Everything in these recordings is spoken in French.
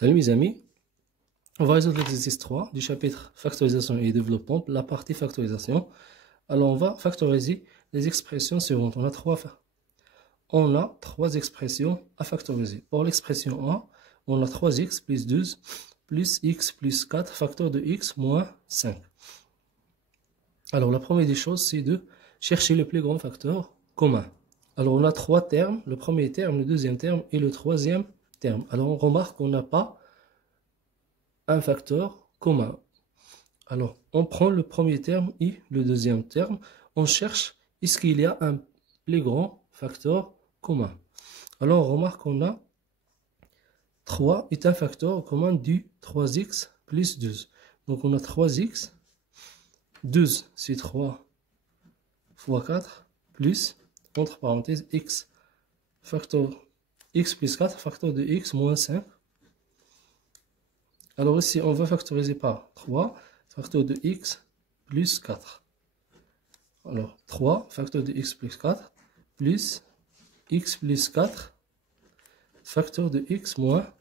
Salut mes amis, on va résoudre l'exercice 3 du chapitre factorisation et développement, la partie factorisation. Alors on va factoriser les expressions suivantes. On a trois expressions à factoriser. Pour l'expression A, on a 3x plus 12 plus x plus 4 facteur de x moins 5. Alors la première des choses, c'est de chercher le plus grand facteur commun. Alors on a trois termes, le premier terme, le deuxième terme et le troisième terme. Alors on remarque qu'on n'a pas un facteur commun. Alors on prend le premier terme et le deuxième terme. On cherche est-ce qu'il y a un plus grand facteur commun. Alors on remarque qu'on a 3 est un facteur commun du 3x plus 12. Donc on a 3x, 12 c'est 3 fois 4 plus, entre parenthèses, x facteur x plus 4 facteur de x moins 5. Alors ici on va factoriser par 3 facteur de x plus 4. Alors 3 facteur de x plus 4 plus x plus 4 facteur de x moins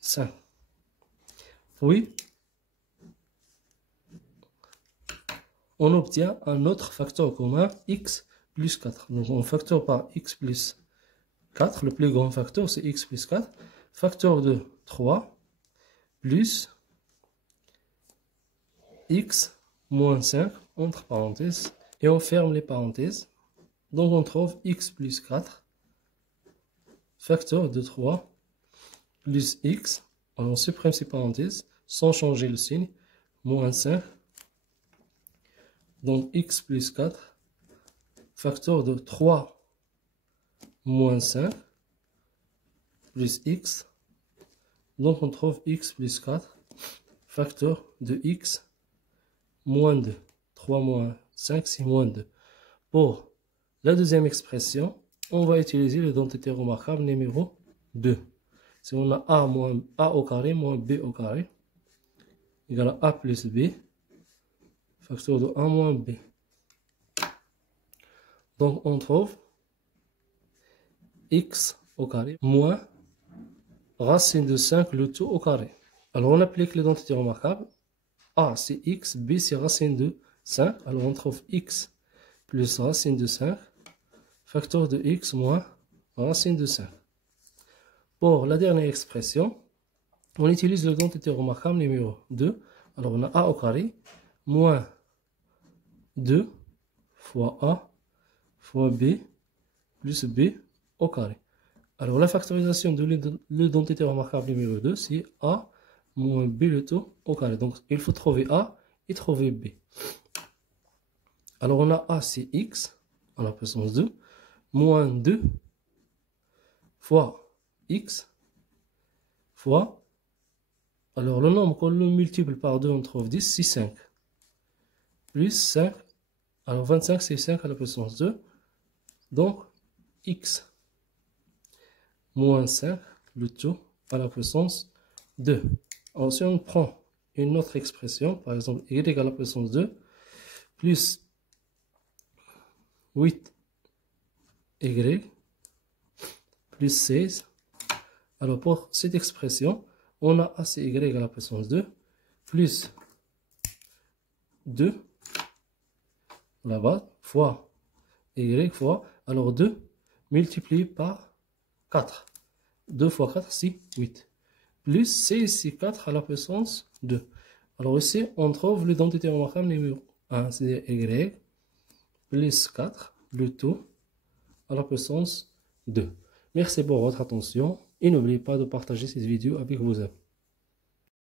5. Puis on obtient un autre facteur commun x plus 4. Donc on facteur par x plus 4, le plus grand facteur c'est x plus 4, facteur de 3 plus x moins 5, entre parenthèses, et on ferme les parenthèses. Donc on trouve x plus 4, facteur de 3, plus x, on supprime ces parenthèses, sans changer le signe, moins 5, donc x plus 4, facteur de 3, moins 5, plus x, donc on trouve x plus 4, facteur de x, moins 2. 3 moins 5, c'est moins 2. Pour la deuxième expression, on va utiliser l'identité remarquable numéro 2. Si on a a moins a au carré moins b au carré, égale à a plus b, facteur de 1 moins b. Donc on trouve x au carré moins racine de 5 le tout au carré. Alors on applique l'identité remarquable. A c'est x, b c'est racine de 5. Alors on trouve x plus racine de 5, facteur de x moins racine de 5. Pour la dernière expression, on utilise l'identité remarquable numéro 2. Alors on a a au carré moins 2 fois a fois b plus b au carré. Alors la factorisation de l'identité remarquable numéro 2, c'est a moins b le tout au carré. Donc il faut trouver a et trouver b. Alors on a a c'est x à la puissance 2 moins 2 fois x fois, alors le nombre qu'on le multiplie par 2 on trouve 10, c'est 5 plus 5, alors 25 c'est 5 à la puissance 2, donc x moins 5 le tout à la puissance 2. Alors si on prend une autre expression, par exemple y à la puissance 2 plus 8y plus 16. Alors pour cette expression, on a ACY à la puissance 2 plus 2 là-bas fois y fois, alors 2 multiplié par 4. 2 fois 4 c'est 8. Plus 16 c'est 4 à la puissance 2. Alors ici on trouve l'identité remarquable numéro 1, c'est y plus 4, le tout à la puissance 2. Merci pour votre attention et n'oubliez pas de partager cette vidéo avec vos amis.